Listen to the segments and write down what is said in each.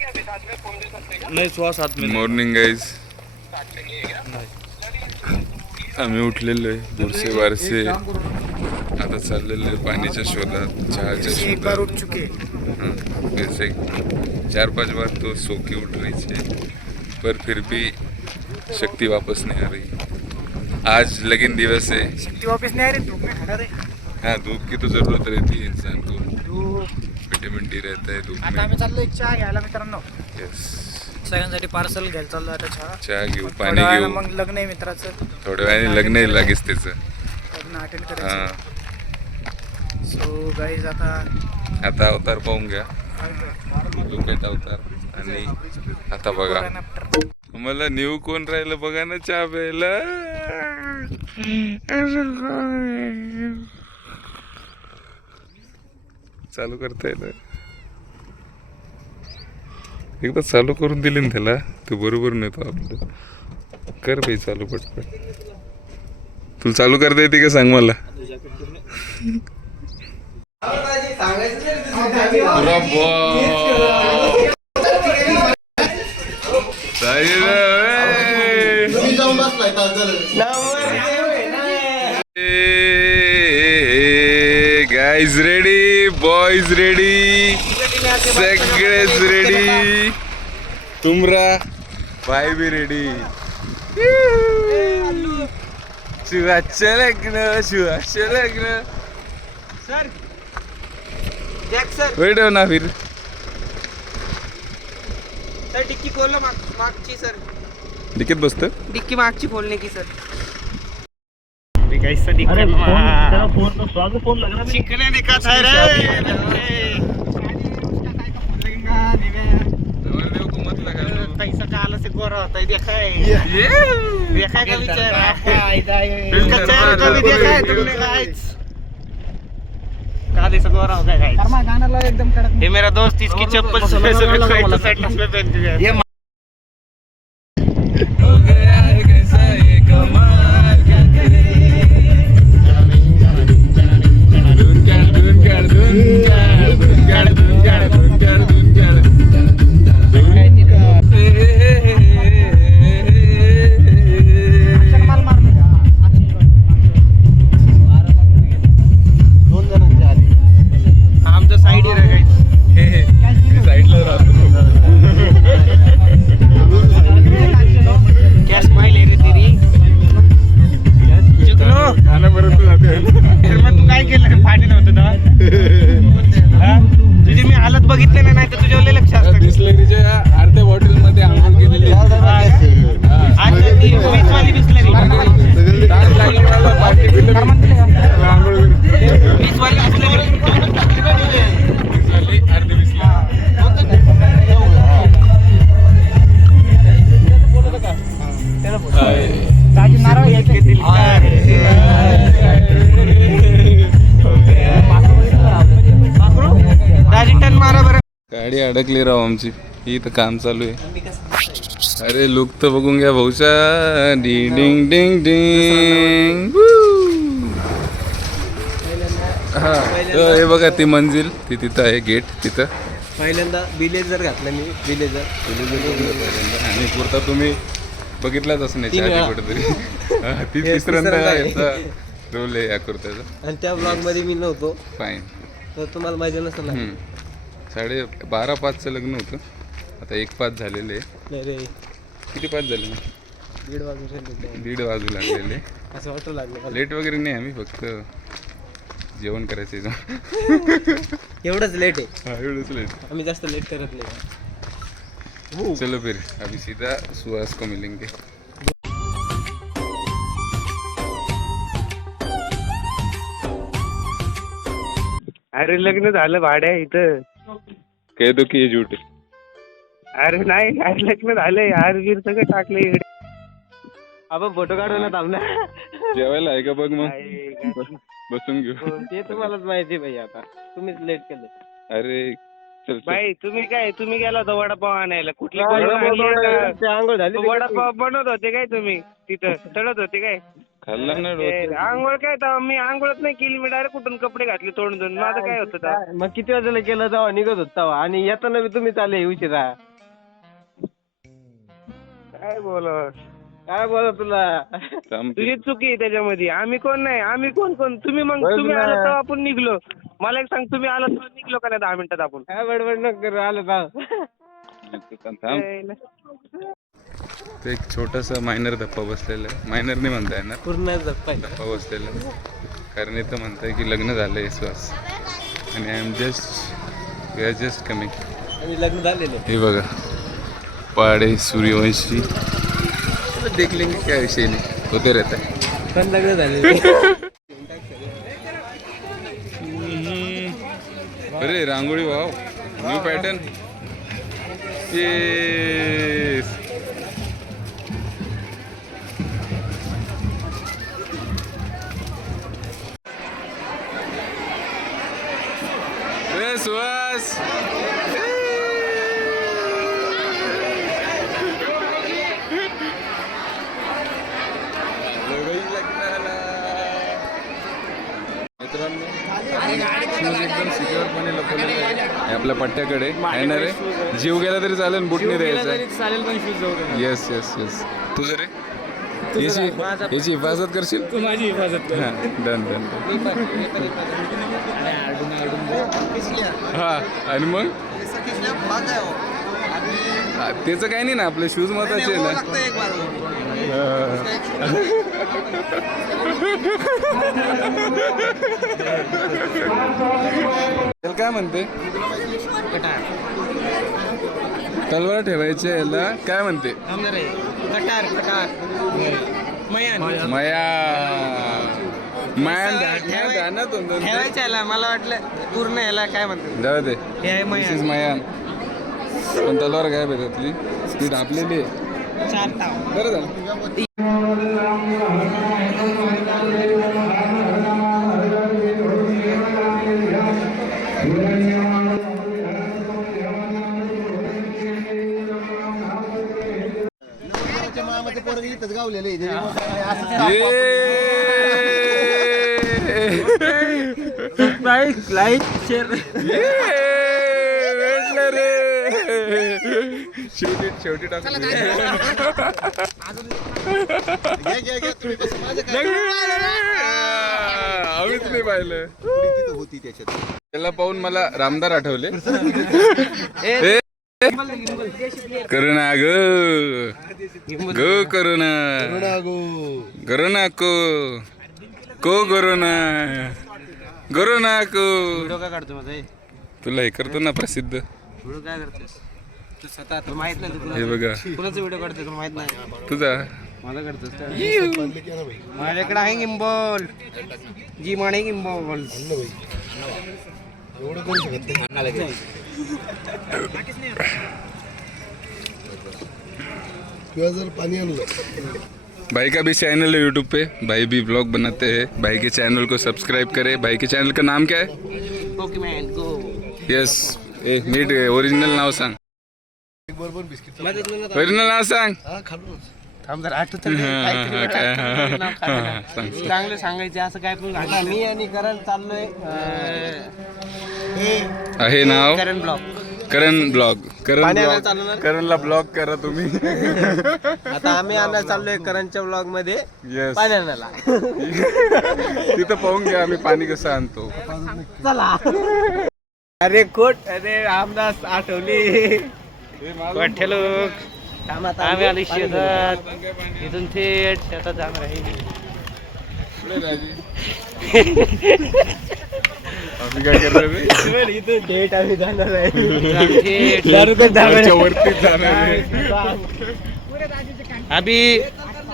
नहीं 6-7 minute. Morning guys, आम्ही उठलेलो आहे बुरसे बारसे. आता चाललेलो आहे पाणीच्या शोधात, चहाच्या शोधात. वैसे 4-5 बार तो सो के उठ रही है, पर फिर भी शक्ति वापस नहीं आ रही. आज लगन दिवस है. शक्ति वापस नहीं आ रही, धूप में खड़ा रहे. हाँ, धूप की तो जरूरत रहती है इंसान को. विटामिन डी रहता है धूप आता में. आम्ही चाललोय चहा घ्यायला मित्रांनो. यस, सगळ्यांसाठी पार्सल घ्यायला चाललो आता चहा घेऊ, पाणी थोड्या वेळानं घेऊ. मग लग्न आहे मित्राचं. थोड्या वेळाने लग्न आहे लागेच त्याचं. लग्न अटेंड हा, करायचं. सो गाईज आता अवतार पाहून घ्या. लोकेट अवतार. आणि आता बघा मला न्यू कोण राहिलं बघा ना चहा प्यायला. चालू करता येईल. एकदा चालू करून दिली ना त्याला, तू बरोबर नेतो आपलं. कर बाई चालू पटपट. तुला चालू करता येते का सांग मला. गाईज रेडी, बॉयज रेडी, सगळेच रेडी. तुमरा बाय बी रेडी. शिवाचं लग्न, शिवाचं लग्न. सर जॅक सर वेट ना फिर. सर डिक्की खोलना मागची सर. डिकीत बसतं. डिक्की मागची खोलने की सर. चिकने दिखत है रे. पैसा काला से गोरा होता है देखा है. देखा का बेचारा. इसका चेहरा कभी देखा है तुमने गाइस. काले से गोरा हो गया गाइस. गाना एकदम कड़क. ये मेरा दोस्त इसकी चप्पल सुबह सुबह कोई तो सेट में पहन के गया. हो गया है कैसा ये कमाल, क्या करे. आमचं साईड ही रगायचं. साईडला राहतो. क्या स्माइल है रे तेरी. चिकनो खाना परत जाते. मग तू काय केलं. पाणी नव्हतं तेव्हा. तुझी मी हालत बघितली नाही तर तुझ्या लक्ष असतं. बिस्लरीच्या अर्ध्या बॉटल मध्ये आंघोळ केलेली. आणि ती 20 वाली बिसलरी. 20 वाली बिसलरी. अर्धी बिस्लरी. नारळ घेतील. दाजी टन मारा बरं. गाडी अडकली राव आमची. इथं काम चालू आहे. अरे लुक तर बघून घ्या भाऊचा. डिंग डिंग डिंग डिंग. हा, तर हे बघा ती मंजिल, ती तिथं आहे गेट तिथं. पहिल्यांदा बिलेजर घातलं मी. बिलेजर आणि पुरता तुम्ही बघितलाच असं नाही आधी कुठेतरी. ती तिसऱ्यांदा याचा रोल आहे या कुर्त्याचा. आणि त्या ब्लॉग मध्ये मी नव्हतो फाईन. तर तुम्हाला माहिती नसेल. 12:05चं लग्न होतं. आता 1:05 झालेले आहे. नाही रे, किती 5 झाले ना. 1:30 वाजून राहिले. 1:30 वाजू लागलेले. असं वाटू लागलं. लेट वगैरे नाही, आम्ही फक्त जेवण करायचं. एवढंच लेट आहे. हा, एवढंच लेट. आम्ही जास्त लेट करत नाही. चलो फिर अभी सीधा सुहास को मिलेंगे. अरे लग्न झालं भाड्या इथं. कह दो की ये झूठ है. अरे नाही, अरे लग्न झालंय. हार वीर सगळं टाकलं इकडे. आपण फोटो काढू ना थांब ना. जेवायला आहे का बघ मग. काय- बसून घेऊ. ते तुम्हालाच माहिती भाई. आता तुम्हीच लेट केलं. अरे चल चल. बाई तुम्ही गेला होता वडापाव आणायला. कुठली आंघोळ झाली. वडापाव बनवत होते काय तुम्ही तिथं. तळत होते काय. खाल्ला ना डोसा. आंघोळ काय तेव्हा मी आंघोळच नाही केली. मी डायरेक्ट कुठून कपडे घातले तोंड धुवून. माझं काय होतं तेव्हा. मग किती वाजता केलं तेव्हा निघत होत तेव्हा. आणि येताना बी तुम्ही चालले उशिरा. काय बोला तुला तुझी चुकी आहे त्याच्यामध्ये. आम्ही कोण नाही, आम्ही कोण तुम्ही मग तुम्ही आलो तेव्हा आपण निघलो. मला एक सांग, तुम्ही आलो तेव्हा निघलो का नाही 10 मिनिटात आपण? काय बडबड नको आलो ते एक छोटासा मायनर धप्पा बसलेला आहे. मायनर नाही म्हणता येणार, पूर्ण धप्पा धप्पा बसलेला आहे. कारण इथं म्हणताय की लग्न झालं आहे श्वास, आणि वी आर जस्ट कमिंग. लग्न झालेलं. हे बघा पाड़े सूर्यवंशी, देख लेंगे क्या विषय नहीं, होते रहता है. पण लग्न झालेलं. अरे रांगोळी wow, new pattern. Yes. Suhas मित्रांनो, शूज एकदम सिक्युअरपणे लपवलेले आहे आपल्या पट्ट्याकडे. आहे ना रे, जीव गेला तरी चालेल, बूट नाही द्यायचा. चालेल पण शूज जाऊ दे. Yes yes yes. तुझं रे, याची हिफाजत करशील तू माझी हिफाजत कर. हां डन डन. हा आणि मग त्याचं काही नाही ना, आपले शूज महत्वाचे आहे ना. त्याला काय म्हणते, तलवार ठेवायची याला काय म्हणते? ठेवायचं याला, मला वाटलं पूर्ण याला काय म्हणतात. जाऊ दे, हे आहे दिस इज मयान. पण तलवार काय भेटतली ती ढापलेली आहे. 4 ताव. बरं झालं. Like share. भेटलं रे, शेवटी टाकून आम्हीच नाही पाहिलं. त्याला पाहून मला रामदार आठवले. करुणा ग करुणा करुणा को करुणा करुणा को. व्हिडिओ काय काढतो माझा? तुला हे करतो ना प्रसिद्ध. व्हिडिओ काय करतोस तू स्वतः? तुला माहित नाही हे बघा, कुणाचा व्हिडिओ काढतोय तुला माहित नाही. तुझा मला करतोस माझ्याकडे आहे गिम्बल, जी म्हणे गिम्बल. भाई का भी चैनल है यूट्यूब पे, भाई भी ब्लॉग बनाते हैं. भाई के चैनल को सब्सक्राइब करें. भाई के चैनल का नाम क्या है? पोकेमॉन गो. यस. ए नीट ओरिजिनल नाव सांग. ओरिजिनल नाव सांग. थांब जरा आठवत चांगलं सांगायचं असं काय पण. आता मी आणि करण चाललोय आहे नाव करण ब्लॉग. करण ब्लॉग. पाण्याला चालवणार. करणला ब्लॉग करा तुम्ही. आता आम्ही आणायला चाललोय करणच्या ब्लॉग मध्ये यस. पाण्याला. तिथं पाहून घ्या आम्ही पाणी कसं आणतो. चला. अरे कोट, अरे रामदास आठवली. मोठे लोक आम्ही आली शेतात. इथून थेट शेतात जाणार आहे. आम्ही काय करणार रे? इथून थेट आम्ही जाणार आहे. अभी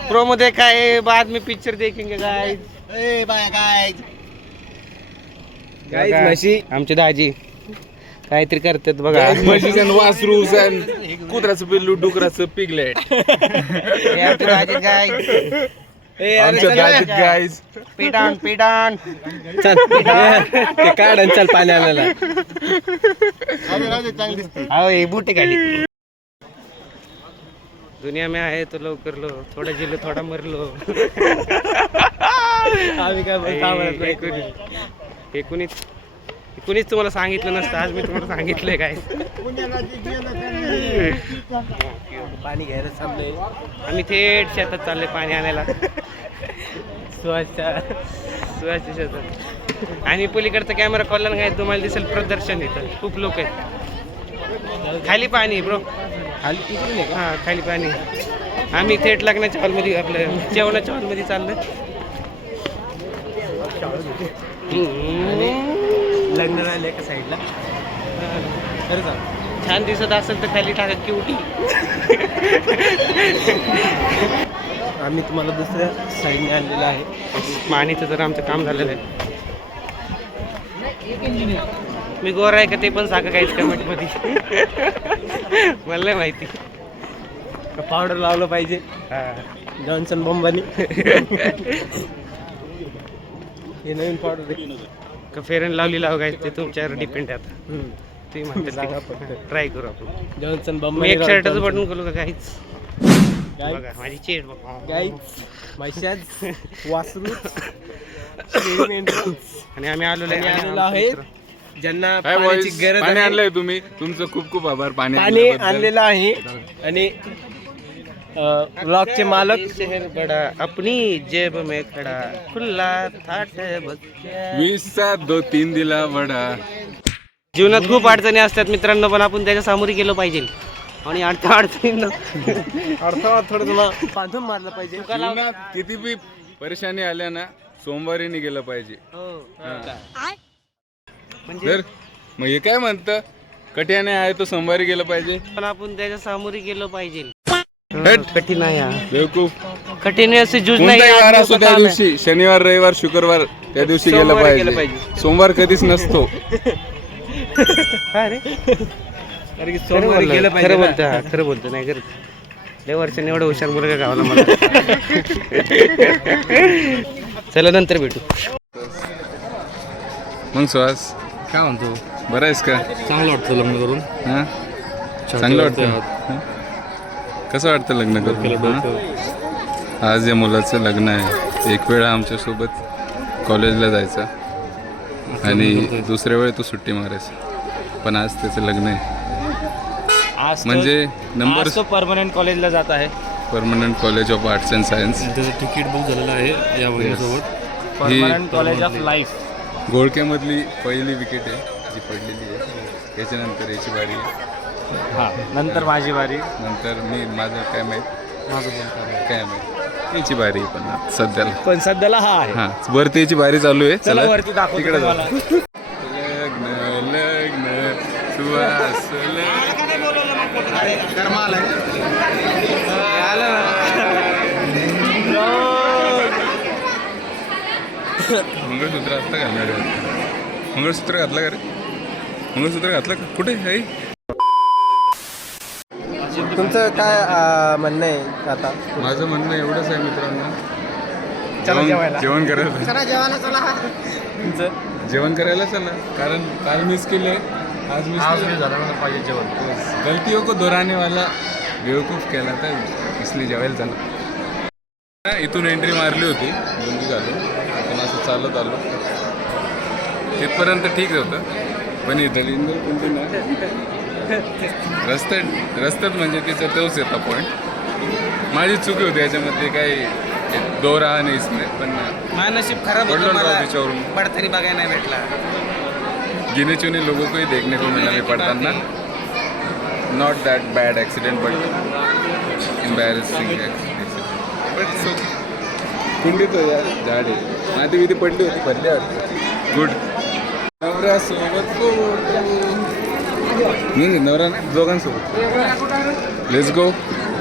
प्रो मध्ये काय बाद में पिक्चर देखेंगे गाइस. आमचे दाजी काहीतरी करतात बघा. म्हशीचं वासरू कुत्र्याचं पिल्लू डुकराचं पिगलेट. आमचे दाजी गाय. गाईज पिडान चल ते काढ आणि चल पाणी आणायला. अहो हे बुटे खाली. दुनिया में आहे तो लवकर लो, थोडा जिलो थोडा मरलो. आम्ही काय बोलतो कुणीच तुम्हाला सांगितलं नसतं, आज मी तुम्हाला सांगितलंय काय. पाणी घ्यायला चाललंय आम्ही थेट शेतात चाललोय पाणी आणायला, सुहासच्या शेतात. आणि पलीकडचा कॅमेरा खोलला ना काय तुम्हाला दिसेल प्रदर्शन, इथं खूप लोक आहेत. खाली पाणी ब्रो, हां खाली पाणी. आम्ही थेट लग्नाच्या हॉलमध्ये, आपलं जेवणाच्या हॉलमध्ये चाललोय. लग्न राहिले एका साईडला. छान दिसत असेल तर खाली टाका क्यूटी. आम्ही तुम्हाला दुसऱ्या साईडने आणलेलं आहे. पाणीचं जर आमचं काम झालेलं आहे. मी गोरा आहे का ते पण सांगा काहीच कमेंटमध्ये. मला नाही माहिती. पावडर लावलं पाहिजे जॉन्सन बॉम्बानी. हे नवीन पावडर का फेअर अँड लावली लाव काय ते तुमच्यावर डिपेंड आहे. आता तुम्ही म्हणता ट्राय करू आपण. जॉन्सन मी बॉम्बा एक शर्टच बटन करू का काहीच. बघा माझी चेट बघा गाईच वासरू. आणि आणि आम्ही आलेलो आहे ज्यांना काय पाण्याची boys? गरज पाणी आहे. आणलंय तुम्ही, तुमचं खूप खूप आभार. पाणी पाणी आणल्याबद्दल. आणलेलं आहे. आणि ब्लॉकचे मालक शहर बडा अपनी जेब में खडा खुल्ला थाट बघ. 20-2-3 दिला वडा. जीवनात खूप अडचणी असतात मित्रांनो, पण आपण त्याच्या सामोरी गेलो पाहिजे. आणि अडचणींना अडथळा थोडं तुला बांधून मारलं पाहिजे. जीवनात किती बी परेशानी आल्या ना, सोमवारी नाही गेलं पाहिजे. म्हणजे जर मग हे काय म्हणतं, कठीण आहे तो सोमवारी गेलं पाहिजे. पण आपण त्याच्या सामोरी गेलो पाहिजे. हट. कठीण आहे हा. बेवकूफ. कठीण असे जूज नाही. कोणताही वार असो त्या दिवशी, शनिवार रविवार शुक्रवार त्या दिवशी गेलं पाहिजे. सोमवार कधीच नसतो. काय रे कारण की सोमवारी गेलं पाहिजे. खरं बोलतो, हा खरं बोलतो. नाही करत लय वर्षाने एवढं हुशार मुलगा गावला मला. चला नंतर भेटू. मग सुहास काय म्हणतो? बरं आहेस का? चांगलं वाटतं लग्न करून. हा चांगलं वाटतं. हं? कसं वाटतं लग्न करून? हं? आज या मुलाचं लग्न आहे. एक वेळा आमच्यासोबत कॉलेजला जायचा आणि दुसऱ्या वेळी तो सुट्टी मारायचा, पण आज त्याचं लग्न आहे. म्हणजे नंबर परमनंट कॉलेजला जात आहे. Permanent college of arts and science. त्याचं तिकीट बुक झालेलं आहे या वहिनीसोबत. ही कॉलेज ऑफ लाईफ. घोडक्यामधली पहिली विकेट आहे जी पडलेली आहे. याच्यानंतर याची बारी आहे. हां, नंतर माझी बारी. नंतर माझं काय माहीत, माझं पण काय माहीत याची बारी आहे. पण आता सध्याला पण सध्याला हा आहे. हां वरती याची बारी चालू आहे. चला वरती दाखवतो तिकडे जाऊ. तुम्हाला. लग्न लग्न सुवास मंगळसूत्र आता घालणार आहे. मंगळसूत्र घातलं का रे? मंगळसूत्र घातलं का? कुठे आहे? तुमचं काय म्हणणं आहे आता? माझं म्हणणं एवढंच आहे मित्रांनो, जेवण करायला जेवण करायला चला. कारण काल मिस केले, आज मिस झालं पाहिजे जेवण. गलतियों को दोहराने वाला बेवकूफ केला तर इसलिए जेवायला चला. इथून एंट्री मारली होती, लुंगी घालून, पण असं चालत आलो. तिथपर्यंत ठीक होतं, पण इथं लिंगल कोणती ना रस्त्यात म्हणजे तिचा तोच येतो पॉईंट. माझी चुकी होती याच्यामध्ये, काही दोरा नाही इसमें. पण माझं नशीब खराब पडलो होतं, राव मला तिच्यावरून. पडताना बघायला नाही भेटला. गिने चुने लोगों को ही देखने को मिला मैं पढ़ता. Not that bad accident but embarrassing accident. But so कुंडी तो यार झाड आहे. माती बिती पडली होती, भरली होती. गुड. नवऱ्यासोबत नाही, नवरा नाही, दोघांसोबत. Let's go.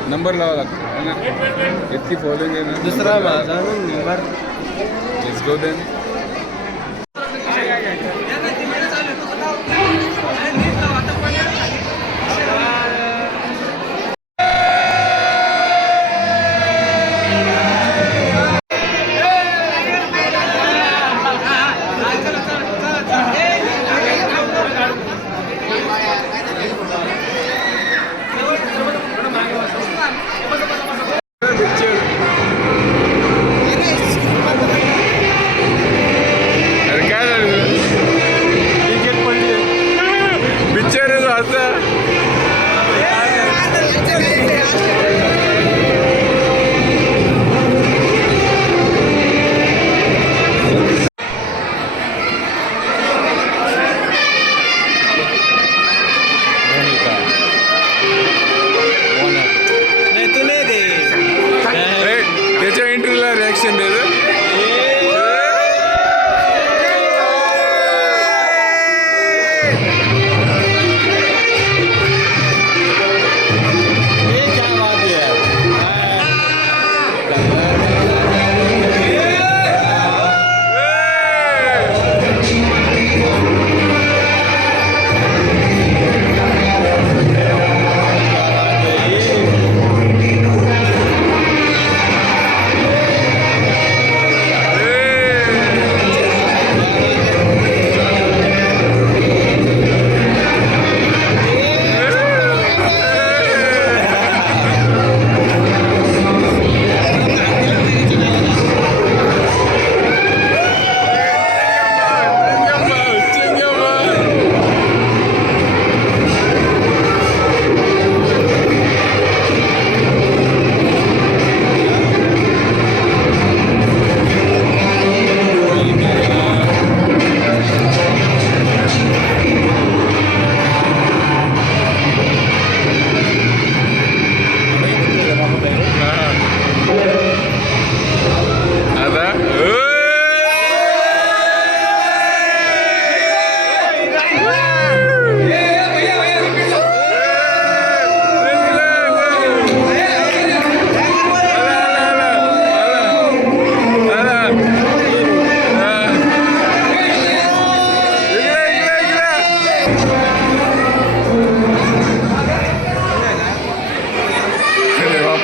नंबर लावा लागतो है ना, इतकी फॉलोइंग आहे ना. दुसरा माझा नंबर. Let's go then.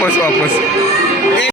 वापस वापस ठीक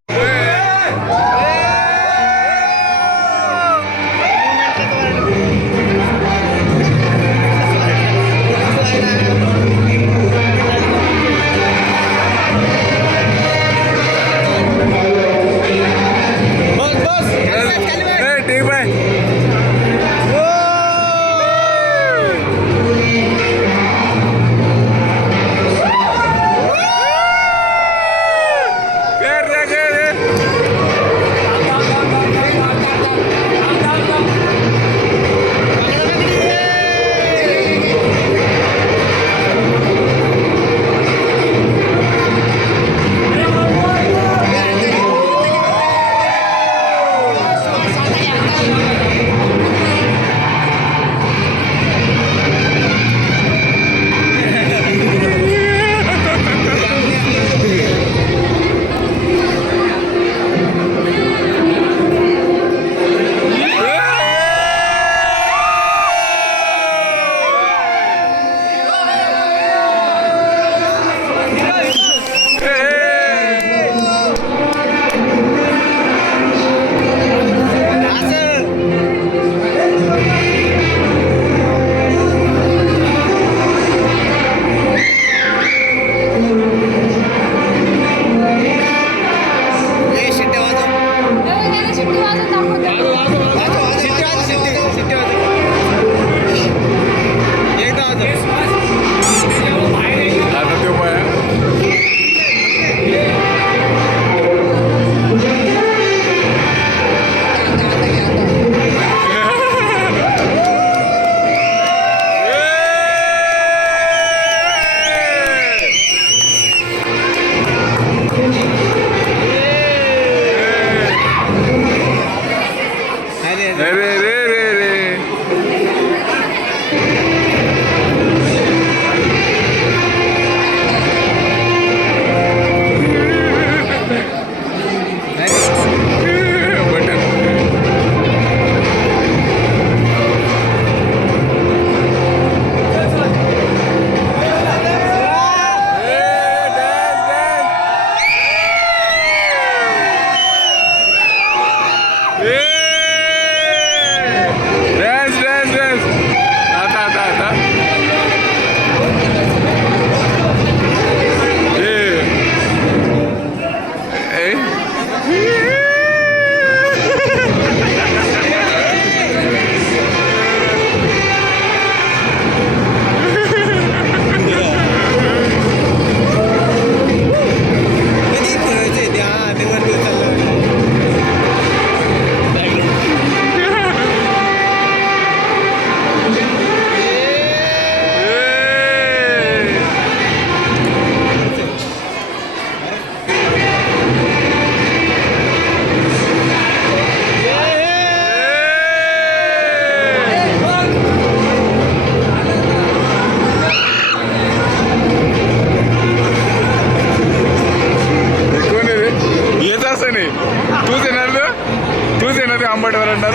आहे आंबट वरणार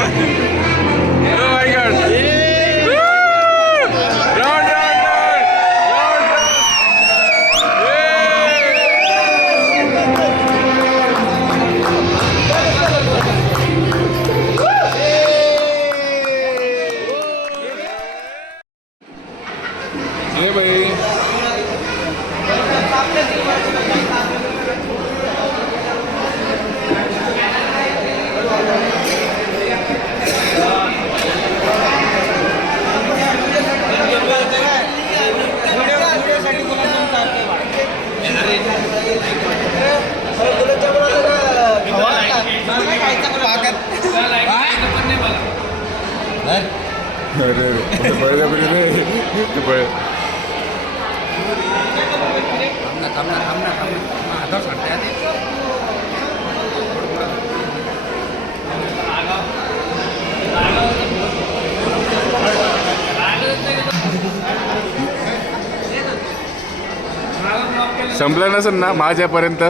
संपलं नसेल ना माझ्यापर्यंत.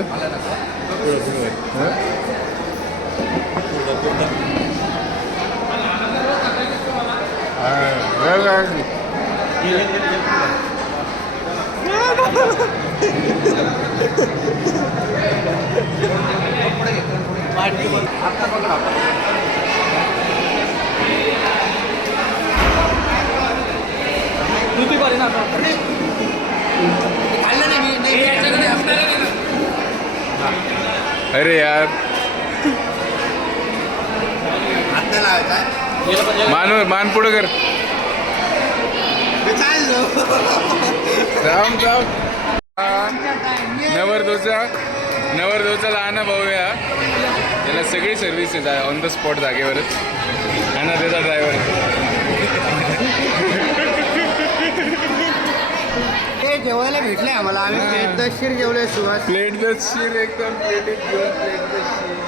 अरे यार मान पुढं कर. नवरदेवचा लहान भाऊ या याला सगळी सर्व्हिसेस आहे ऑन द स्पॉट जागेवरच. आणि त्याचा ड्रायव्हर जेवायला भेटले आम्हाला. आम्ही प्लेट जेवले सुहास. प्लेट दशीर एकदम प्लेटीत घेऊन प्लेट दशीर.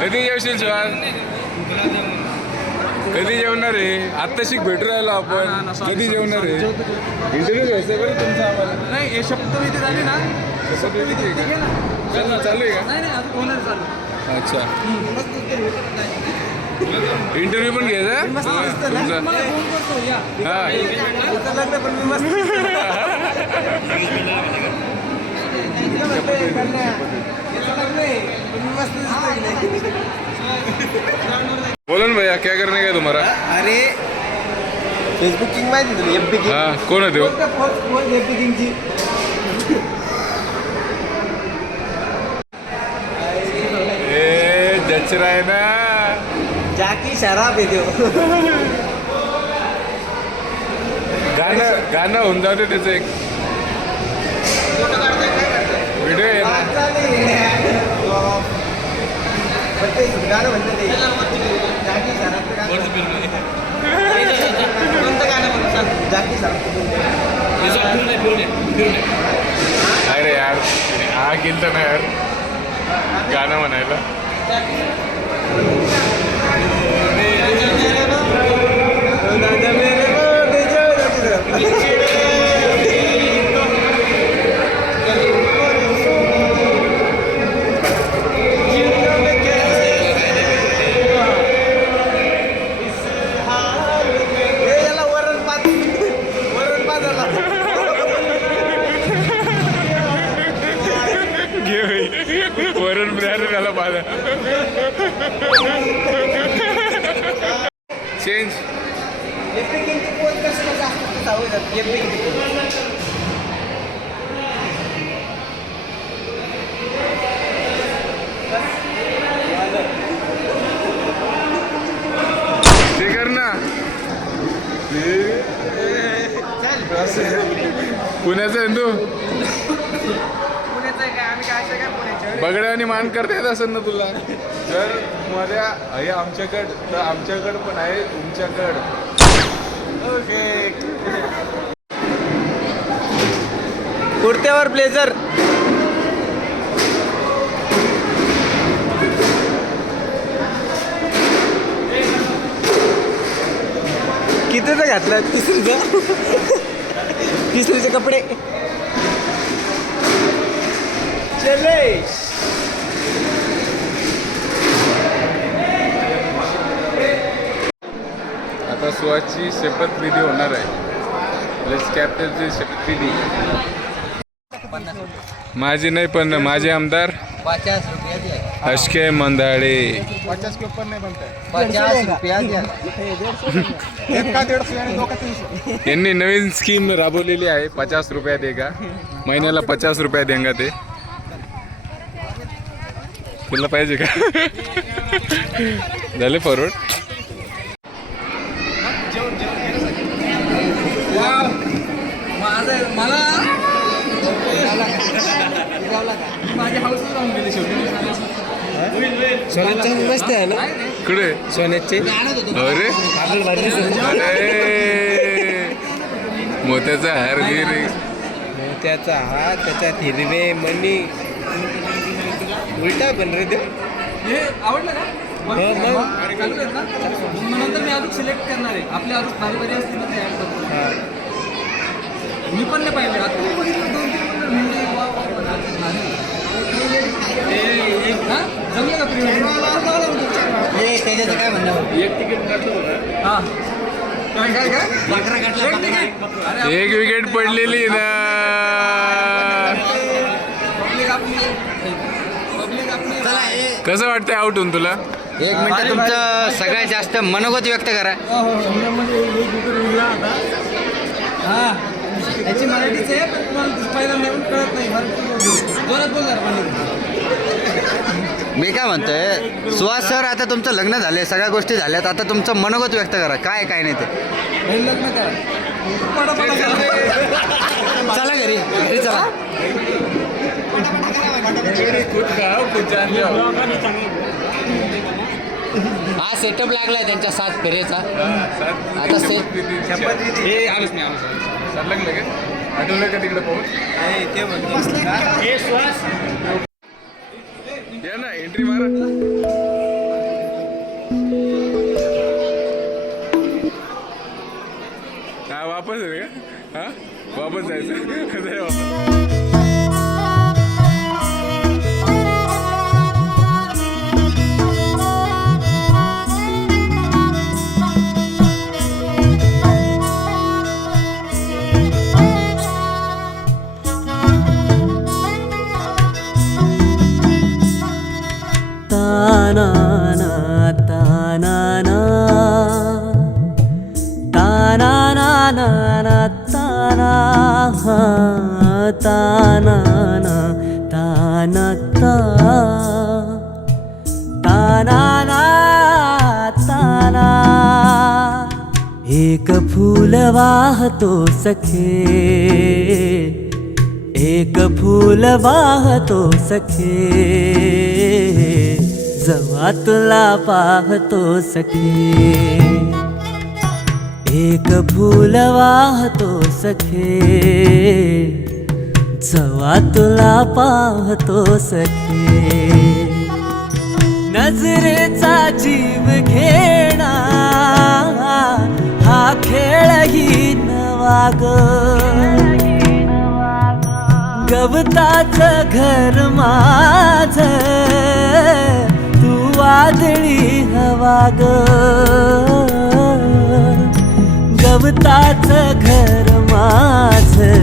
कधी जेवशील शिवाय? कधी जेवणार आहे? आत्ताशी भेटू राहिलो आपण. कधी जेवणार आहे? इंटरव्ह्यू घ्यायचं बरं तुमचा आम्हाला. नाही हे शब्दविधी झाली ना. शब्दविधी आहे का? चालू आहे का? अच्छा इंटरव्ह्यू पण घ्यायचा तुमचा? हां बोलो ना भैया क्या करने का तुम्हारा? अरे फेसबुक किंग माहिती तुला? F be king. हाँ कौन है वो? एफ बी किंगची जच रहा है ना. जाकी शराब येते. गाणं होऊन जाते त्याचं एक व्हिडिओ आहे ना. गाणं म्हणते ते जाकी शराब. जाकी शराब. अरे यार हा गेलता ना यार गाणं म्हणायला. वरून मिळालं त्याला पाहिलं. चेंज ते कर ना. पुण्याचा आहे तू. बगड्या आणि मान करता येत असेल ना तुला. जर तुम्हाला आहे आमच्याकडं तर आमच्याकडं पण आहे तुमच्याकडं. ओके कुर्त्यावर ब्लेझर. कितीचं घातलं? 30चे कपडे. चले आता सुहासची शपथविधी होणार आहे. लेट्स कॅप्टनची शपथविधी. माझे नाही पण माझे आमदार 50 रुपया द्या. अशके मंदाडे. 50 के ऊपर नहीं बनता है. 50 रुपया द्या. एक का 150 आणि 2 का 300. यांनी नवीन स्कीम राबवलेली आहे. 50 रुपया देगा महिन्याला 50 रुपया देंगा ते. तुला पाहिजे का? झाले फॉरवर्ड. मला माझ्या हाऊसवर राहून गेले शेवटी. सोन्याचे मस्त आहे ना. कुठे सोन्याचे? अरे मोत्याचा हार गिरी. मोत्याचा हात त्याच्यात हिरवे मणी उलटा पण रे. आवडलं का? नंतर मी अजून सिलेक्ट करणार आहे. आपले अजून भारी भारी असतील ना ते ऍड करतो. मी पण नाही पाहिले. आता मी बघितलं 2-3 म्हणजे वा वा भारी. हा जमलं का प्री वेडिंग? त्याच्याचं काय म्हणणं? एक तिकीट काढलं होतं. हां काय काय काय एक विकेट पडलेली ना. कसं वाटतंय आउट होऊन तुला? एक मिनिट तुमचं सगळ्यात जास्त मनोगत व्यक्त करा. हां याची मराठीच आहे पण तुम्हाला पहिल्यांदा पण कळत नाही. जोरात बोलणार पण मी काय म्हणतोय सुहास सर, आता तुमचं लग्न झालंय, सगळ्या गोष्टी झाल्यात, आता तुमचं मनोगत व्यक्त करा. काय काय नाही ते लग्न करा. चला घरी घरी चला. हा सेटअप लागलाय त्यांच्या 7 फेऱ्याचा. आता लागलं का आठवलं का तिकडे पाहून या ना एंट्री मारा. हा वापस आहे का? हा वापस जायचं. तानाना तानाना तानाना ताना तानाना तानता तानाना ताना. एक फूल वाहतो सखे, एक फूल वाहतो सखे, जवा तुला पाहतो सखे. एक फूल वाहतो सखे, जवा तुला पाहतो सखे. नजरेचा जीव घेणा हा खेळही नवा ग. गवताचं घर माझं तू वादळी हवा ग. गवताचं घर माझं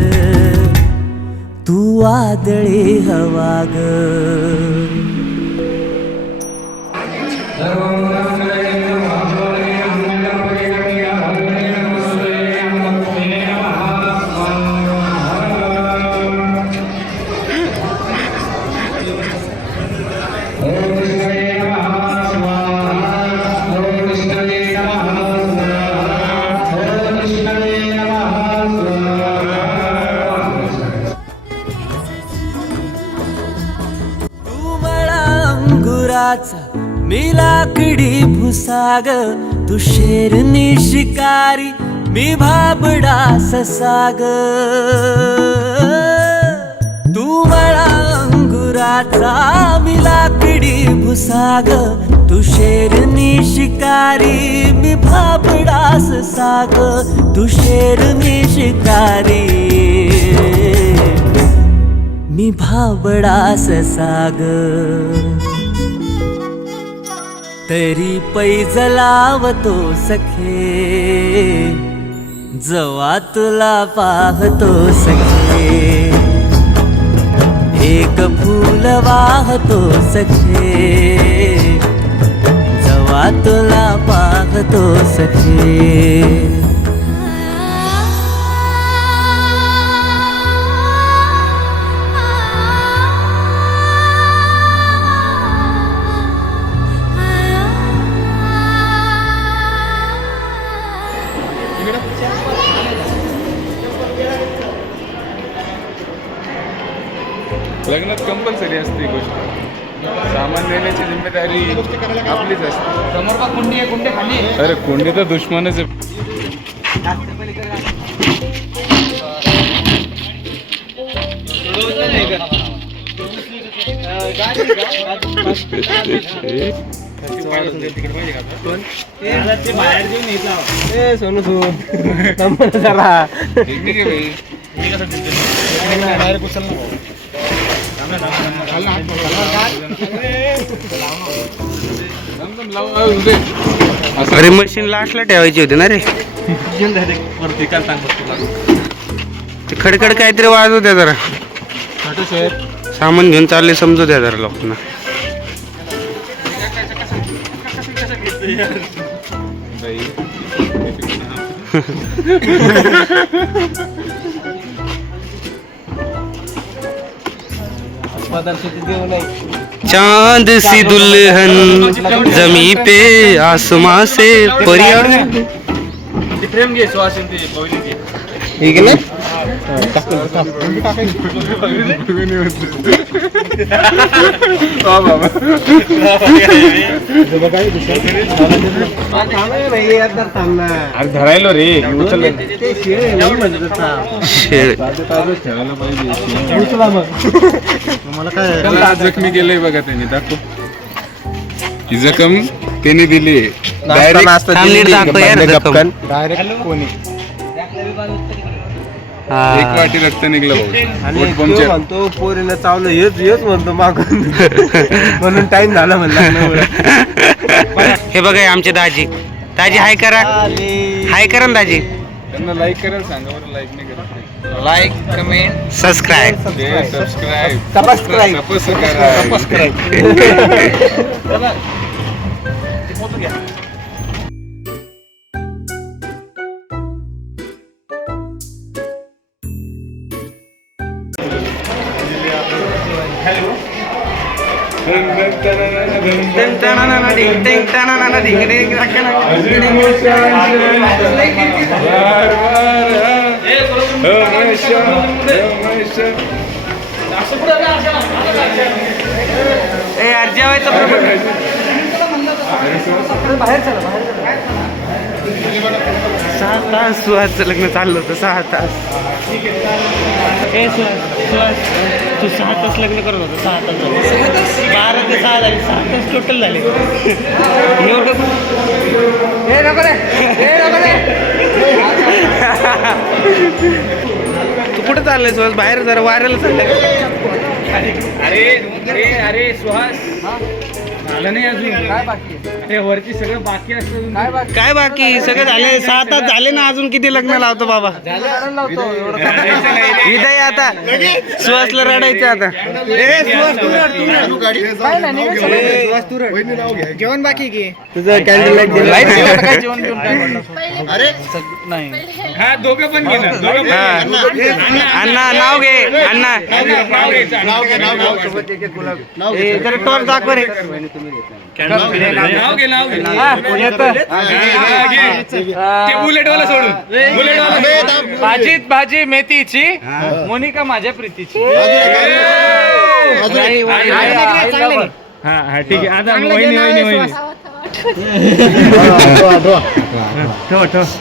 तू वादळी हवा ग. मी लाकडी भुसाग, तू शेरनी शिकारी, मी भाबडा ससाग. तू मला अंगुराचा, मी लाकडी भुसाग, तू शेरनी शिकारी, मी भाबडा ससाग. तू शेरनी शिकारी, मी भाबडा ससाग. तरी पैज लावतो सखे, जवा तुला पाहतो सखे. एक फूल वाहतो सखे, जवा तुला पाहतो सखे. लग्नात कंपल्सरी असते ही गोष्ट. सामान देण्याची जिम्मेदारी आपलीच असते. समोर का कुंडी आहे, कुंडी खाली. अरे कुंडी तर दुश्मनच आहे. सोनू सू जरा अरे मशीन लास्टला ठेवायची होती ना रे ते खडखड काहीतरी वाजवू द्या जरा सामान घेऊन चालले समजू द्या जरा लोकांना चांद सी दुल्हन जमी पे आसमां से परिया प्रेम घे सुहास पवलीची ठीक आहे अरे धरायलो रे उचललं जखमी केलंय बघा त्यांनी दाखव ही जखम त्याने दिली डायरेक्ट एक वाटी रक्त निघलं आणि तो म्हणतो पोरीनं चावलं हेच म्हणतो मागून म्हणून टाइम झाला म्हणला हे बघा आमचे दाजी दाजी हाय करा हाय करा ना दाजी त्यांना लाईक करायला सांगा बरं लाईक नाही करत लाईक कमेंट सबस्क्राईब सहा तास सुहासचं लग्न चाललं होतं 6 तास सुहास तू 6 तास लग्न करत होतं 6 तास झाले 12 ते 6 झाले 6 तास टोटल झाले एवढं तू कुठं चाललंय सुहास बाहेर जरा वाऱ्याला चाललंय अरे सुहास झालं नाही अजून काय बाकी आहे वरती सगळं बाकी असतं काय बाकी सगळं झाले 6 तास झाले ना अजून किती लग्न लावतो बाबा विदाय आता सुहासला रडायचं आता जेवण बाकी की तुझं कॅन्डल लाईट हा दोघं पण घे ना अण्णा नाव घे अण्णा जरा टॉर्च दाखव रे नाव घे ते बुलेट वाला सोडून बुलेट वाला भाजी मेथीची मोनिका माझ्या प्रीतीची हा ठीक आहे आता वहिनी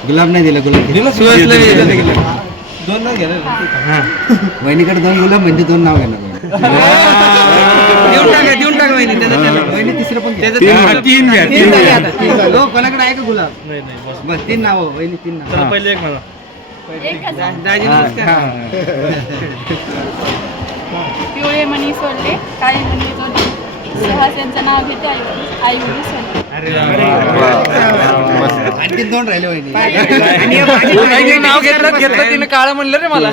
गुलाब नाही दिला वहिनीकडे 2 गुलाब म्हणजे 2 नाव घेणार देऊन टाक वहिनी तिसरं पण तीन घ्या कोणाकडे आहे का गुलाब बस 3 नाव वहिनी 3 नाव पहिले एक म्हणा दाजी नमस्कार पिवळे मणी सोडले काळे मणी जोडले सुहास यांचं नाव घेते आई वडील सोडले आणखी 2 राहिले वहिनी नाव घेतलं तिने काळं म्हणलं रे मला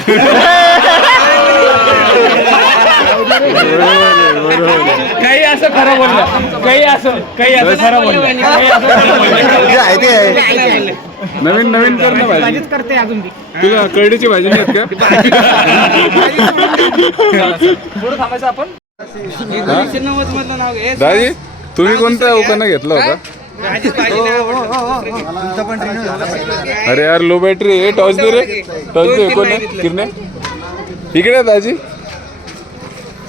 काही असं खरं बोललं काही असं खरं बोललं नवीन कर ना भाजीच करते अजून तुला कळडीची भाजी नाही का पुढे थांबायचं आपण दाजी तुम्ही कोणता उकाना घेतला होता अरे यार लो बॅटरी आहे टॉर्च दे रे टॉर्च दे कोण किरणे इकडे दाजी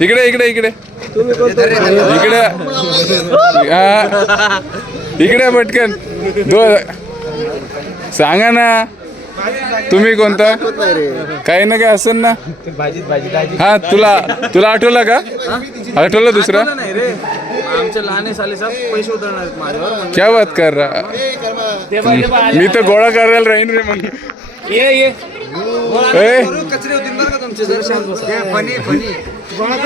इकडे इकडे इकडे पटकन सांगा ना तुम्ही कोणता काही ना काय असेल ना हा तुला आठवला का आठवलं दुसरा आमचे लहान साले साहेब पैसे उधळणार आहेत माझ्यावर. क्या बात कर रहा मी तर गोळा करायला राहीन रे मग ए, कचरे होतील बरं का तुमचे, जर शांत बसा.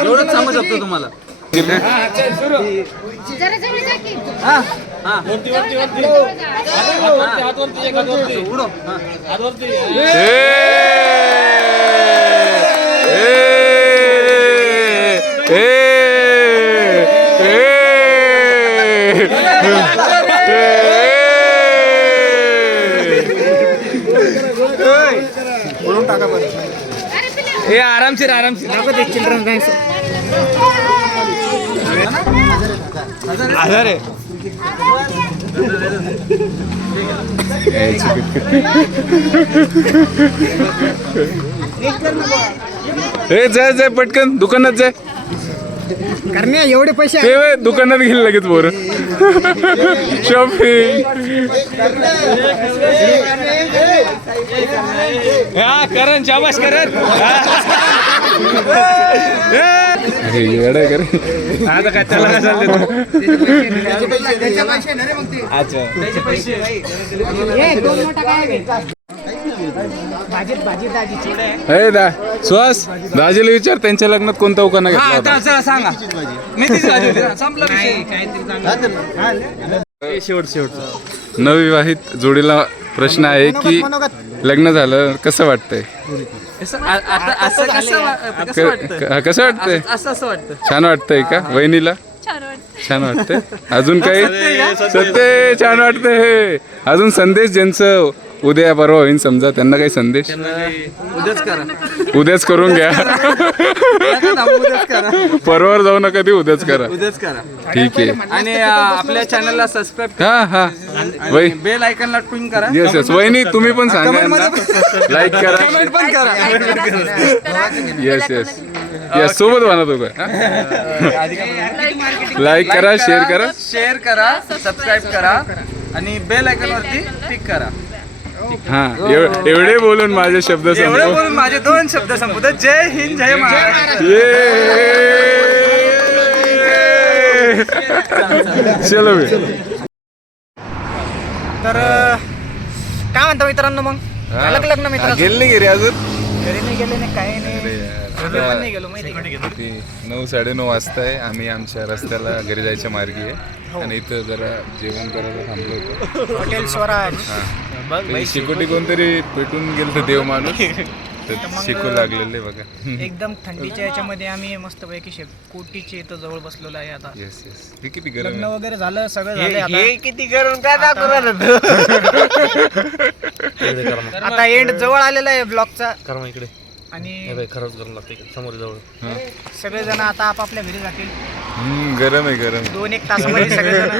एवढंच सांगू शकतो तुम्हाला. उडो. हे आरामशीर आरामशीर नको ते चिल्ड्रन बँक आधार आहे. जाय जाय पटकन दुकानात जाय. करण्या एवढे पैसे ते व्हय, दुकानात गेले लगेच पोरं शॉपिंग. हा करण शाबास करण. अरे येडा आहे का रे? आता काय त्याला काय चाललंय तू? अच्छा हे दा सुहास दाजीला विचार त्यांच्या लग्नात कोणता उखाणा घेतला होता? आता चला सांगा. मेथीच भाजी होती ना, संपला विषय. नवविवाहित जोडीला प्रश्न आहे की लग्न झालं कसं वाटतंय? आता असं कसं वाटतं? कसं वाटतंय? असं वाटतं. छान वाटतंय का वहिनीला? छान वाटतं. छान वाटतंय. अजून काही सत्य छान वाटतंय. अजून संदेश ज्यांचं उद्या परवा होईन समजा त्यांना काही संदेश उद्याच करा. उद्याच करून घ्या. उद्याच करा. परवावर जाऊ नका ते उद्याच करा. उद्याच करा. ठीक आहे. आणि आपल्या चॅनलला सबस्क्राईब हा हा वही बेल आयकॉनला ट्विंग करा. येस येस वहिनी तुम्ही पण सांगा लाईक करा. कमेंट पण करा. येस येस येस सोबत म्हणा तो काय लाईक करा शेअर करा शेअर करा, सबस्क्राईब करा आणि बेल आयकॉन वरती क्लिक करा. हा एवढे बोलून माझे शब्द एवढे संपव. बोलून माझे 2 शब्द संपवतात. जय हिंद, जय महाराष्ट्र. चलो बे. तर काय म्हणता मित्रांनो मग झालं का लग्न मित्रांनो? गेले गे रे अजून घरी नाही गेले नाही काही नाही. आम्ही पण नाही गेलो माहिती का? 9-9:30 वाजता आहे. आम्ही आमच्या रस्त्याला घरी जायच्या मार्गी आहे आणि इथं जरा जेवण करायला थांबलो होतो. हॉटेल स्वराज. शिकोटी कोणतरी पेटून गेलं तर देव माणूस तर शिकू लागलेले बघा. एकदम थंडीच्या याच्यामध्ये आम्ही मस्तपैकी शेकोटीच्या इथं जवळ बसलेलो आहे आता. येस येस हे किती गरम लग्न आहे. वगैरे झालं सगळं झालं आता. किती करून काय दाखवून आता एंड जवळ आलेला आहे ब्लॉगचा आणि खरंच गरम लागते समोर जवळ. सगळेजण आता आपापल्या घरी जातील. गरम आहे गरम. 2-1 तासामध्ये सगळेजण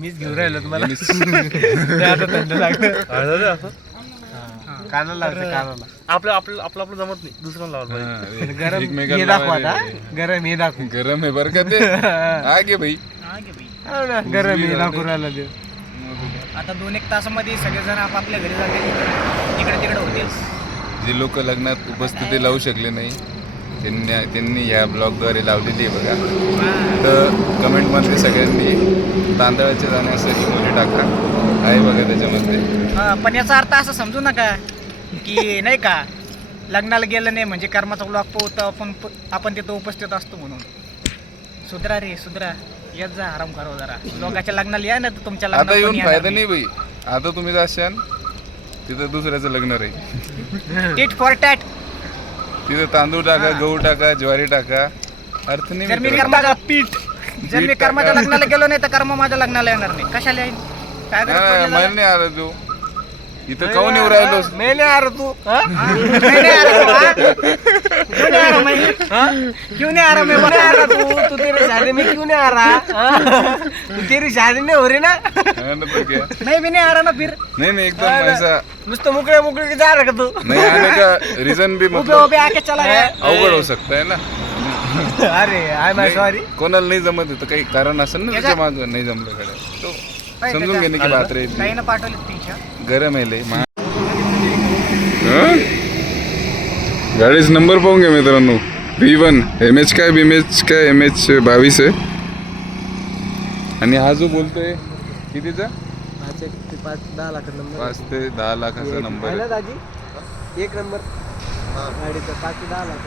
मीच घेऊन राहिलो तुम्हाला. आता थंड लागतं. कानाला लागतं कानाला. आपलं जमत नाही, दुसरं लावलं पाहिजे. गरम हे दाखवा आता. गरम हे दाखवू. गरम आहे बरं का ते आगे भाई. गरम हे दाखवून राहिला ते. आता 2-1 तासामध्ये सगळेजण आपापल्या घरी जातील. इकडे तिकडे होतील. जे लोक लग्नात उपस्थिती लावू शकले नाही त्यांनी ह्या ब्लॉगद्वारे लावलेली आहे बघा. तर कमेंटमध्ये सगळ्यांनी तांदळाच्या दाण्यासाठी मोठी टाका आहे बघा त्याच्यामध्ये. पण याचा अर्थ असं समजू नका की नाही का लग्नाला गेलं नाही म्हणजे कर्माचा ब्लॉग पोहतो आपण तिथं उपस्थित असतो म्हणून. सुधरा रे सुधरा. येत जा आराम करा जरा. लोकांच्या लग्नाला या ना तर तुमच्या आता लग्नाला येऊन कोणी फायदा येणार नाही बाई. आता तुम्ही जाशाल तिथं दुसऱ्याचं लग्न राहील. नाही. Tit for tat. तिथं तांदूळ टाका गहू टाका ज्वारी टाका अर्थ नाही जर मी मित्रांनो. कर्माच्या जर मी कर्माच्या लग्नाला गेलो नाही तर कर्म माझ्या लग्नाला येणार नाही. कशाला येईल? काय नाही, गरज मला नाही आला तू इथं काऊन येऊ राहिलो. मेले अरे तू. नहीं आ रहा तू, हाँ? क्यों नहीं आ रहा मैं? क्यों नहीं आ रहा मैं? बता रहा तू तेरी शादी में क्यों नहीं आ रहा? तू तेरी शादी नहीं हो रही ना. हा ना, तो क्या? मैं भी नहीं आ रहा ना फिर. नहीं नहीं एकदम ऐसा नुसतं मुकळे मुकळे की जा रहा का तू? नहीं आने का रीजन भी ऊबे मतलब ऊबे आके चला गया. अवघड हो सकता है ना. अरे आय माय सॉरी. कोणाला नाही जमत होतं काही कारण असेल ना त्याच्या माग नाही जमलं कडे तो समजून घेणे की बात रे काही ना पाठवले तीनशे. गरम आहे लय गाडीच नंबर पाहून घ्या मित्रांनो. V1 MH काय BMH काय MH 22 आहे. आणि हा जो बोलतोय कितीचा 5 ते 10 लाखाचा नंबर आहे. एक नंबर गाडीचं 5 ते 10 लाख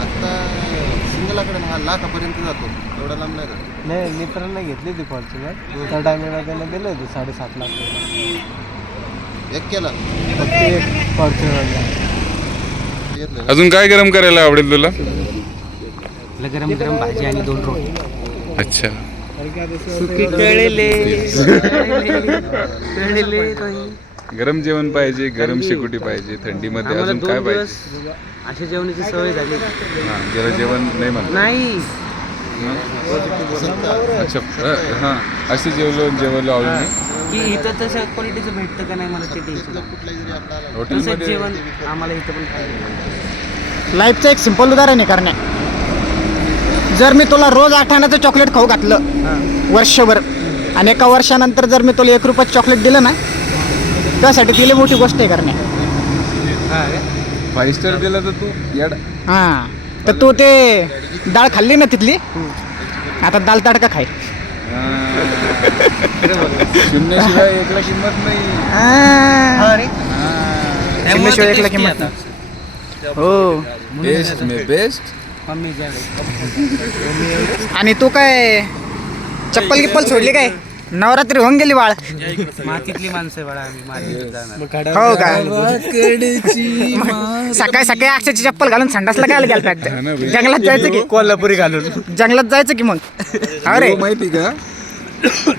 आता सिंगलाकडे लाखापर्यंत जातो, एवढा लांब नाही जात. नाही मित्रांना घेतली ती फॉर्च्युनर त्या टायमिंगला त्यांना दिलं होतं 7.5 लाख एक केला फक्त एक फॉर्च्युनरला. अजून काय गरम करायला आवडेल तुला? गरम गरम भाजी आणि 2 रोटी. अच्छा. गरम जेवण पाहिजे, गरम शेकोटी पाहिजे. थंडीमध्ये अजून काय पाहिजे? अशा जेवणाची सवय झाली. ज्याला जेवण नाही म्हणत. नाही अच्छा हां, असं जेवलं आवडेल की इथं तशा क्वालिटीचं भेटतं का नाही मला ते टेन्शन. हॉटेलमध्ये. जेवण आम्हाला इथं पण खायला. लाईफचं एक सिंपल उदाहरण आहे करण्या. जर मी तुला रोज 8 आण्याचं चॉकलेट खाऊ घातलं वर्षभर आणि एका वर्षानंतर जर मी तुला 1 रुपयाचं चॉकलेट दिलं ना, त्यासाठी तिला मोठी गोष्ट आहे करण्या. 5 स्टार दिला तर तू याड. हां, तर तू ते डाळ खाल्ली ना तिथली, आता दाल तडका खाय. शून्याशिवाय एकला किंमत नाही. शून्याशिवाय एकला किंमत नाही. हो. बेस्ट मे बेस्ट. आणि तू काय चप्पल गिप्पल सोडली काय? नवरात्री होऊन गेली बाळ. मातीतली माणसं बाळा आम्ही मातीत जाणार. हो का? सकाळी सकाळी अक्षरची चप्पल घालून संडासला काय गेलं पाहिजे? जंगलात जायचं की? कोल्हापुरी घालून जंगलात जायचं की मग? अरे माहिती का,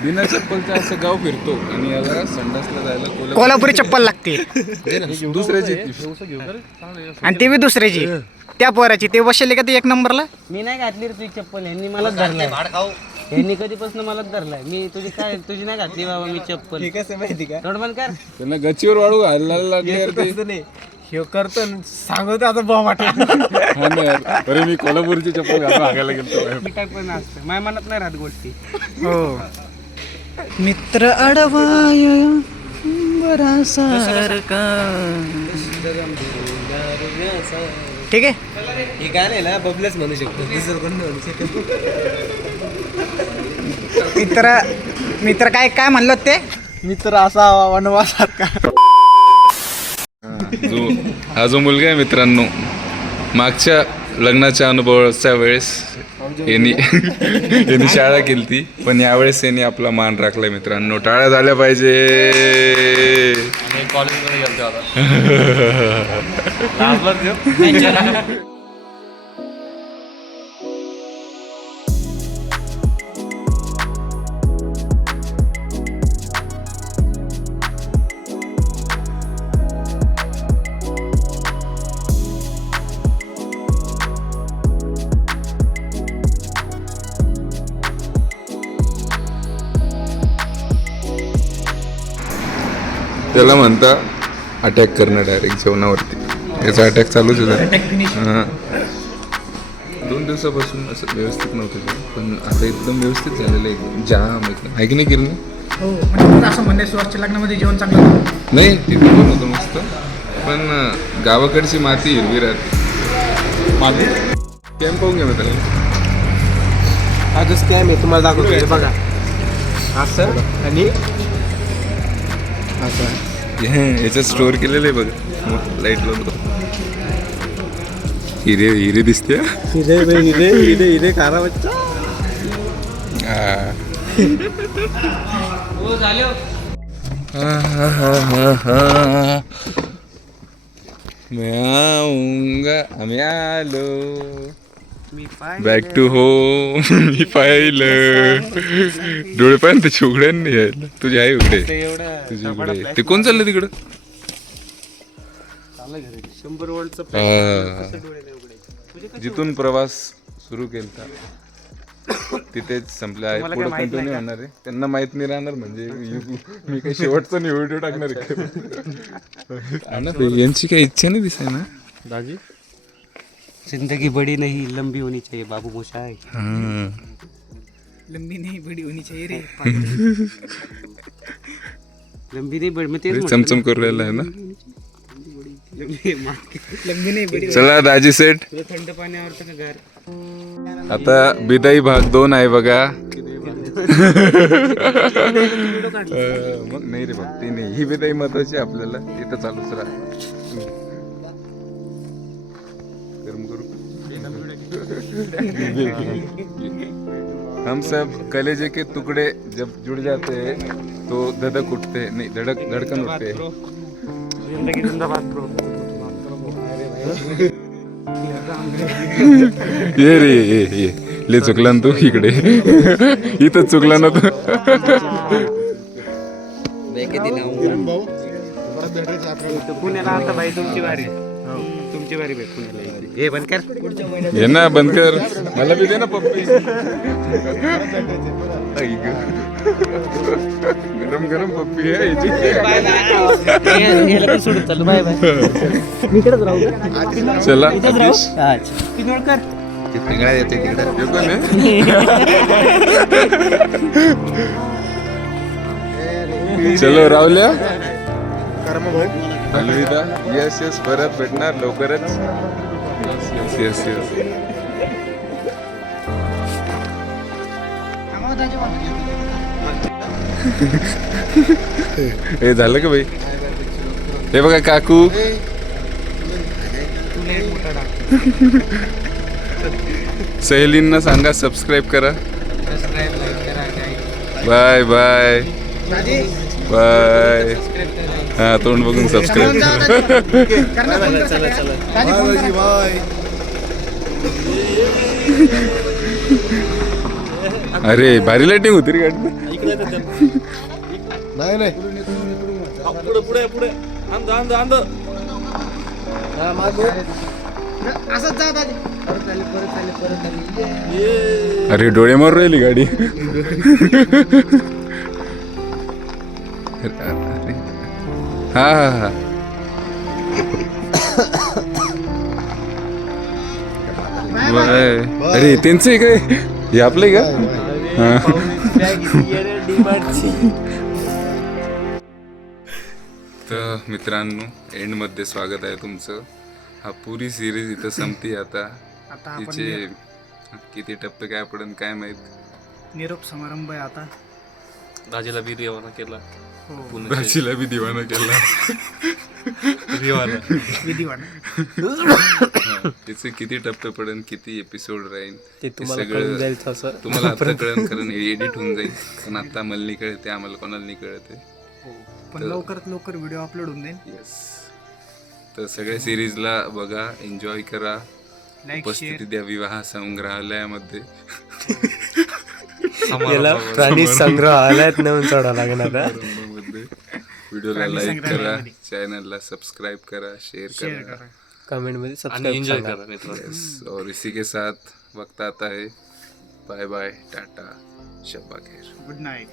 बिना चप्पलचा असं गाव फिरतो आणि याला संडासला जायला कोल्हापुरी चप्पल लागते दुसऱ्याची. आणि ती बी दुसऱ्याची, त्या पोराची. ते बसले का ते 1 नंबरला. मी नाही घातली रे तुझी चप्पल, यांनी मलाच धरलाय. यांनी कधीपासून मलाच धरलाय. मी तुझी नाही घातली बाबा मी चप्पल. कसं माहिती का, बंद कर. त्यांना गच्चीवर वाळू घालायला लागले. हे करतो सांगतो आता बॉ वाटला. अरे मी कोल्हापूरची चप्पल घालून हागायला गेलो. मिठाई पण असतं माझ्या मनात नाही राहत गोष्टी. हो. मित्र अडवाय बरासारखा. ठीक आहे. हे गाणं आहे ना बबलेच म्हणू शकतो, दुसरं कोण म्हणू शकतो. मित्र काय काय म्हणलं ते? मित्र असा वनवासात का. हा जो मुलगा आहे मित्रांनो, मागच्या लग्नाच्या अनुभवाच्या वेळेस यांनी शाळा केली ती, पण यावेळेस यांनी आपला मान राखलाय मित्रांनो. टाळ्या झाल्या पाहिजे. त्याला म्हणता अटॅक करणं डायरेक्ट जेवणावरती. याचा अटॅक चालूच आहे. हां, 2 दिवसापासून असं व्यवस्थित नव्हतं जेवण, पण आता एकदम व्यवस्थित झालेलं आहे. एकदम जाम एकदम. आहे की नाही केलं? हो, म्हणजे असं म्हणणे सुवासच्या लग्नामध्ये जेवण चांगलं होतं. नाही, तिथं पण होतं मस्त, पण गावाकडची माती हिरवी राहते. माती कॅम्प पाहून घ्या मित्रांनो. हा जो स्कॅम आहे तुम्हाला दाखवतो बघा. असं आणि याच्यात स्टोअर केलेलं आहे बघा. लाईट लावून हिरे हिरे दिसते. हिरे हिरे हिरे हिरे खारा बच्चा. मैं आऊंगा, आम्ही आलो बॅक टू होम. मी पाहिलं. डोळे पाहिजे त्याची उघड्यांनी यायला. तुझी आहे उघडे, तुझी उघडे. ते कोण चाललं तिकडं? 100 वोल्टचं जिथून प्रवास सुरू केला तिथेच संपला आहे. पुढे कंटिन्यू होणार आहे. त्यांना माहित नाही राहणार, म्हणजे मी काही शेवटचा नाही व्हिडिओ टाकणार आहे. यांची काही इच्छा नाही दिसाय ना दाजी. जिंदगी बड़ी नहीं लंबी होनी चाहिए बाबू मोशाय. लंबी नाही बडी होनी चाहिए रे लंबी नाही बड, मग तेच म्हटलं. चमचम करू राहिला आहे ना. लंबी नाही बडी चला दाजी सेट, तुला थंड पाणी आवडतं का गार? आता बिदाई भाग 2 आहे बघा. मग नाही रे भक्ती नाही, ही बिदाई महत्वाची आहे आपल्याला, तिथं चालूच राहा. गरम करू. हम सब कलेजे के टुकड़े जब जुड़ जाते हैं तो धड़क उठते नहीं, धड़कन उठते हैं. जिंदगी जिंदाबाद ब्रो. ये रे ये ले चुकला ना तू इकडे. इथं चुकला ना तू. पुण्याला आता बाई तुमची वारी, तुमची वारी बाई पुण्याला. हे बंद कर. ये ना बंद कर, मला बी दे ना पप्पी. आई ग. गरम गरम पप्पी आहे याची. सोडून चालू. Bye bye. चला ते पिंगळा येते तिकडे. हे कोण आहे? चलो रावल्या, अलविदा. यस यस, परत भेटणार लवकरच. Yes yes yes. हे झालं का भाई? हे बघा काकू. सहेलींना सांगा सबस्क्राईब करा. Bye bye bye. हा, तोंड बघून सबस्क्राईब करा. अरे भारी लाइटिंग होती रे गाडी. अरे डोळे मारून राहिली गाडी. हा हा हा. बाय. अरे त्यांचं आहे काय? हे आपलं आहे का? हा. तर मित्रांनो, एंड मध्ये स्वागत आहे तुमचं. हा पुरी सिरीज इथं संपती आता. तिचे किती टप्पे काय पडन काय माहित. निरोप समारंभ आहे आता. राजाला बी देवाना केला, राशीला बी दिवाना केला. विधिवान. तिचे किती टप्पे पडन, किती एपिसोड राहील ते सगळं तुम्हाला आता कळण, कारण एडिट होऊन जाईल. पण आता मला नाही कळते, आम्हाला कोणाला नाही कळते. पण लवकरात लवकर व्हिडिओ अपलोड होऊन जाईल. येस. तर सगळ्या सिरीजला बघा, एन्जॉय करा, लाईक उपस्थिती द्या विवाह संग्रहालयामध्ये. प्राणी संग्रहालयात नेऊन चढा लागणार. व्हिडिओला लाईक करा, चॅनलला सबस्क्राईब करा, शेअर करा, कमेंट मध्ये आणि एन्जॉय करा मित्रांनो. Yes, और इसी के साथ वक्त आता है. बाय बाय, टाटा, शब्बा खैर. Good night.